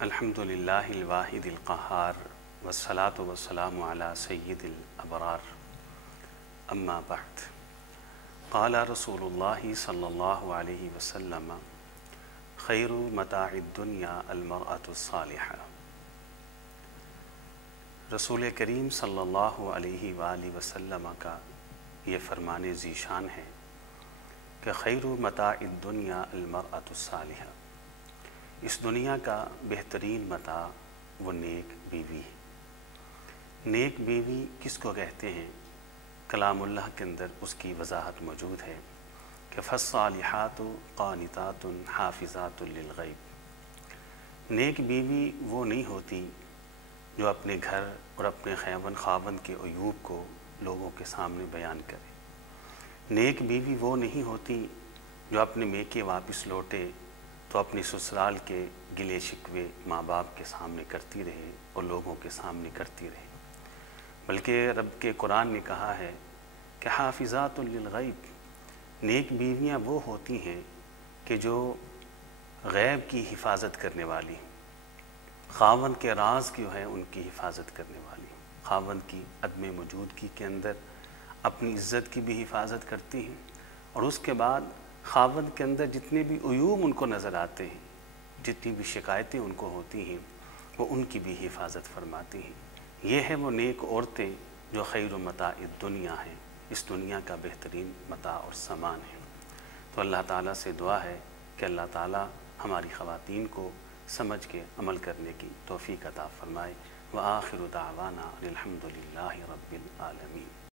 الحمدللہ الواحد القہار والصلاة والسلام علی سید الابرار اما بعد قال رسول اللہ صلی اللہ علیہ وسلم خیر متاع الدنیا المرأة الصالحہ۔ رسول کریم صلی اللہ علیہ وآلہ وسلم کا یہ فرمان ذیشان ہے کہ خیر متاع الدنیا المرأة الصالحہ، اس دنیا کا بہترین متاع وہ نیک بیوی ہے۔ نیک بیوی کس کو کہتے ہیں؟ کلام اللہ کے اندر اس کی وضاحت موجود ہے کہ فالصالحات قانتات حافظات للغیب۔ نیک بیوی وہ نہیں ہوتی جو اپنے گھر اور اپنے خاوند کے عیوب کو لوگوں کے سامنے بیان کرے۔ نیک بیوی وہ نہیں ہوتی جو اپنے میکے واپس لوٹے تو اپنی سسرال کے گلے شکوے ماں باپ کے سامنے کرتی رہے اور لوگوں کے سامنے کرتی رہے، بلکہ رب کے قرآن نے کہا ہے کہ حافظات للغیب، نیک بیویاں وہ ہوتی ہیں کہ جو غیب کی حفاظت کرنے والی، خاوند کے راز جو ہے ان کی حفاظت کرنے والی، خاوند کی عدم موجودگی کے اندر اپنی عزت کی بھی حفاظت کرتی ہیں، اور اس کے بعد خاوند کے اندر جتنے بھی عیوب ان کو نظر آتے ہیں، جتنی بھی شکایتیں ان کو ہوتی ہیں، وہ ان کی بھی حفاظت فرماتی ہیں۔ یہ ہے وہ نیک عورتیں جو خیر متاع الدنیا ہیں، اس دنیا کا بہترین متاع اور سامان ہے۔ تو اللہ تعالیٰ سے دعا ہے کہ اللہ تعالیٰ ہماری خواتین کو سمجھ کے عمل کرنے کی توفیق عطا فرمائے۔ وآخر دعوانا الحمدللہ رب العالمین۔